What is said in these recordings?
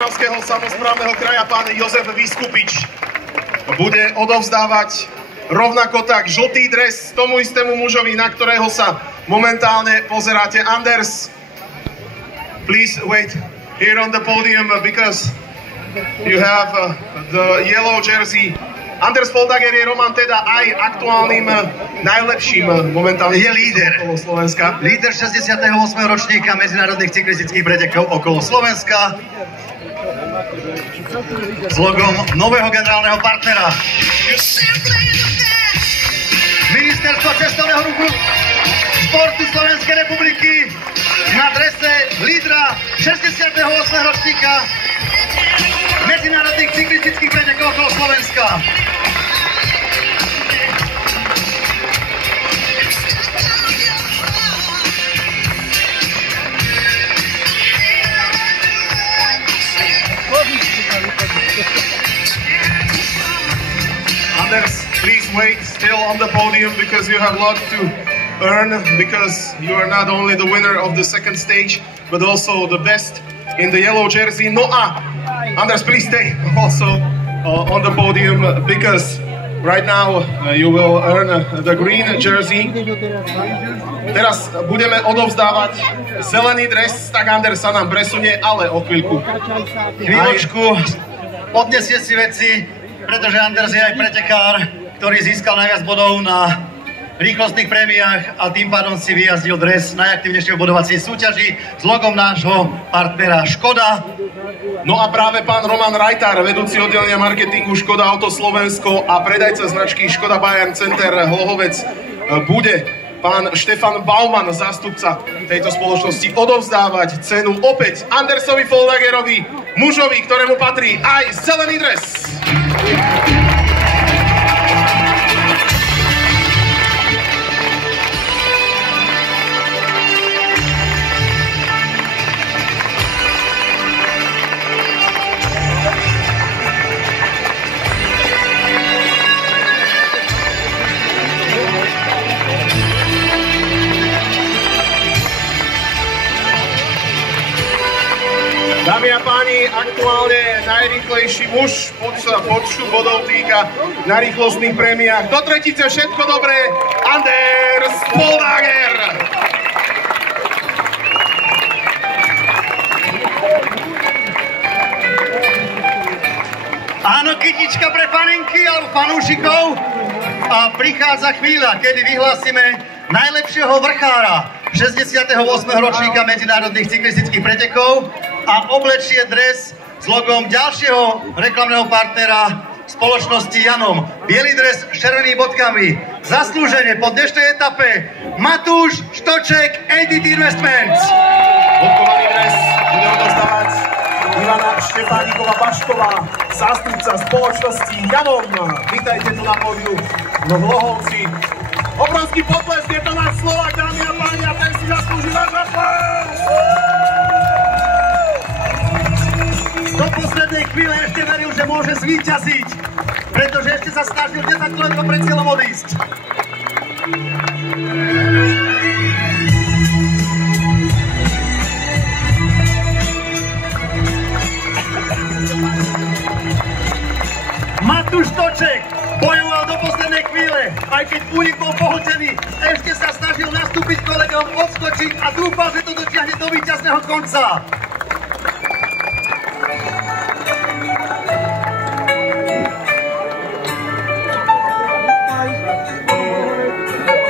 Samosprávneho kraja pán Jozef Vyskupič bude odovzdávať rovnako tak žltý dres tomu istému mužovi, na ktorého sa momentálne pozeráte. Anders, please wait here on the podium because you have the yellow jersey. Anders Foldager je Roman teda aj aktuálnym najlepším momentálne je líder okolo Slovenska. Líder 68. ročníka medzinárodných cyklistických pretekov okolo Slovenska s logom nového generálneho partnera. Ministerstvo cestovného ruchu športu Slovenskej republiky na drese lídra 68. ročníka medzinárodných cyklistických pretekov okolo Slovenska. Anders, please wait still on the podium because you have a lot to earn, because you are not only the winner of the second stage but also the best in the yellow jersey. No, Anders, please stay also on the podium because right now you will earn the green jersey. Teraz budeme odovzdávať zelený dres, tak Anders sa nám presunie, ale o chvíľku. Chvíľočku, odnesie si veci, pretože Anders je aj pretekár, ktorý získal najviac bodov na rýchlostných prémiách a tým pádom si vyjazdil dres najaktívnejšej bodovacej súťaži s logom nášho partnera Škoda. No a práve pán Roman Rajtár, vedúci oddelenia marketingu Škoda Auto Slovensko a predajca značky Škoda Bayern Center Hlohovec, bude pán Štefan Bauman, zástupca tejto spoločnosti, odovzdávať cenu opäť Andersovi Foldagerovi, mužovi, ktorému patrí aj zelený dres. Dámy a páni, aktuálne najrýchlejší muž počtu bodov týka na rýchlostných prémiách. Do tretice všetko dobré, Anders Foldager! Áno, kytička pre panenky alebo fanúšikov a prichádza chvíľa, kedy vyhlásime najlepšieho vrchára 68. ročníka medzinárodných cyklistických pretekov a oblečie dres s logom ďalšieho reklamného partnera spoločnosti Janom. Bielý dres s červenými bodkami. Zaslúžene po dnešnej etape Matúš Štoček, ADT Investments. Bodkovaný dres bude odovzdávať Ivana Štefániková Bašková, zástupca spoločnosti Janom. Vítajte tu na pódiu v Hlohovci. Obrovský potlesk, je to náš Slovák, dámy a páni, a ten si zaslúži váš aplauz! Do poslednej chvíle ešte veril, že môže zvíťaziť, pretože ešte sa snažil 10 km pred cieľom odísť. Matúš Štoček bojoval do poslednej chvíle, aj keď únik bol pohltený, ešte sa snažil nastúpiť kolegom, odskočiť a dúfal, že to dotiahne do víťazného konca.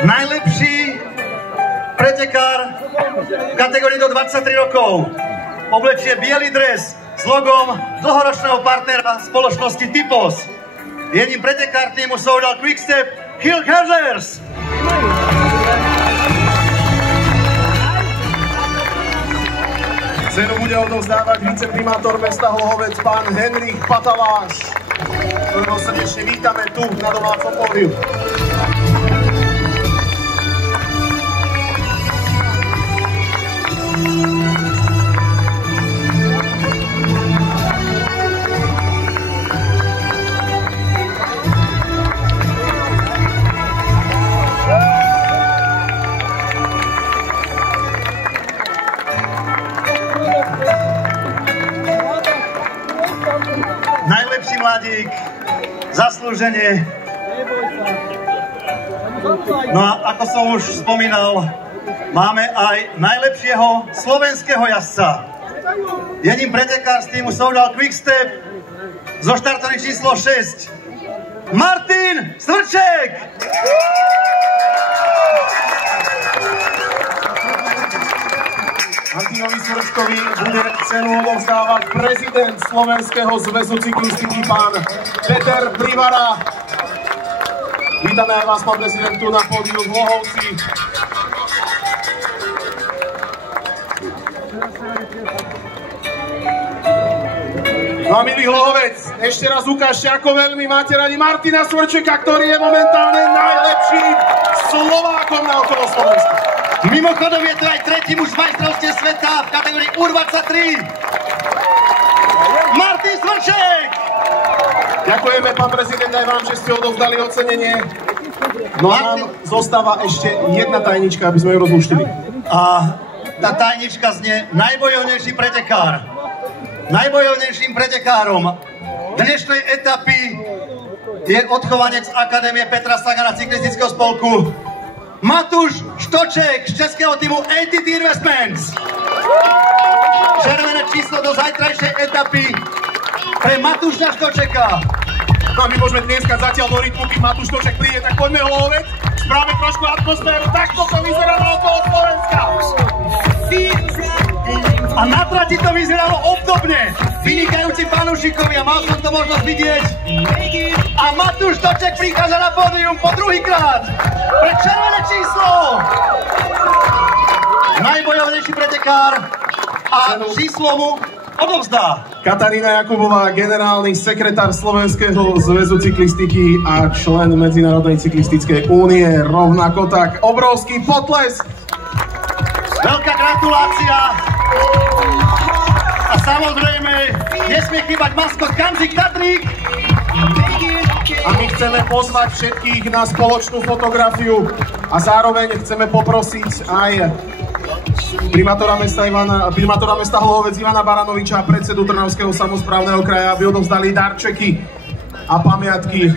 Najlepší pretekár v kategórii do 23 rokov oblečie biely dres s logom dlhoročného partnera spoločnosti Typos. Je ním pretekár týmu Soudal Quickstep Hill Hazers. Cenu bude odovzdávať viceprimátor mesta Hlohovec, pán Henrik Pataláš, ktorého srdečne vítame tu na domácom pódiu. najlepší mladík, zaslúžene. No a ako som už spomínal, máme aj najlepšieho slovenského jazdca. Je ním pretekár z týmu Soudal Quickstep zo štartový číslo 6. Martin Svrček! Martinovi Svrčkovi bude cenu odovzdávať prezident Slovenského zväzu cyklistiky, pán Peter Privara. Vítame aj vás, pán prezident, tu na pódiu v Hlohovci. No a milý Hlohovec, ešte raz ukážte, ako veľmi máte radi Martina Svrčeka, ktorý je momentálne najlepším Slovákom na okolo Slovensku. Mimochodom je to aj tretí muž v majstrovstve sveta v kategórii U23. Martin Svrček! Ďakujeme, pán prezident, aj vám, že ste odovzdali ocenenie. No a nám zostáva ešte jedna tajnička, aby sme ju rozluštili. A tá tajnička znie najbojovnejší pretekár. Najbojovnejším pretekárom dnešnej etapy je odchovanec Akadémie Petra Sagana cyklistického spolku Matúš Štoček z českého týmu ATT Investments. Červené číslo do zajtrajšej etapy pre Matúša Štočeka. No a my môžeme dneska zatiaľ do rytmu, kým Matúš Štoček príde, tak poďme Hlohovec, správame trošku atmosféru, takto to vyzerá na okolo Slovenska. A na trati to vyzeralo obdobne. Vynikajúci fanúšikovia, mal som to možnosť vidieť. A Matúš Štoček prichádza na pódium po druhýkrát pre červené číslo. Najbojovnejší pretekár a číslo mu odovzdá Katarína Jakubová, generálny sekretár Slovenského zväzu cyklistiky a člen Medzinárodnej cyklistickej únie. Rovnako tak obrovský potlesk. Veľká gratulácia. A samozrejme, nesmie chýbať maskot Kamzik Tatrík. A my chceme pozvať všetkých na spoločnú fotografiu a zároveň chceme poprosiť aj primátora mesta Hlohovec Ivana Baranoviča a predsedu Trnavského samosprávneho kraja, aby odovzdali darčeky a pamiatky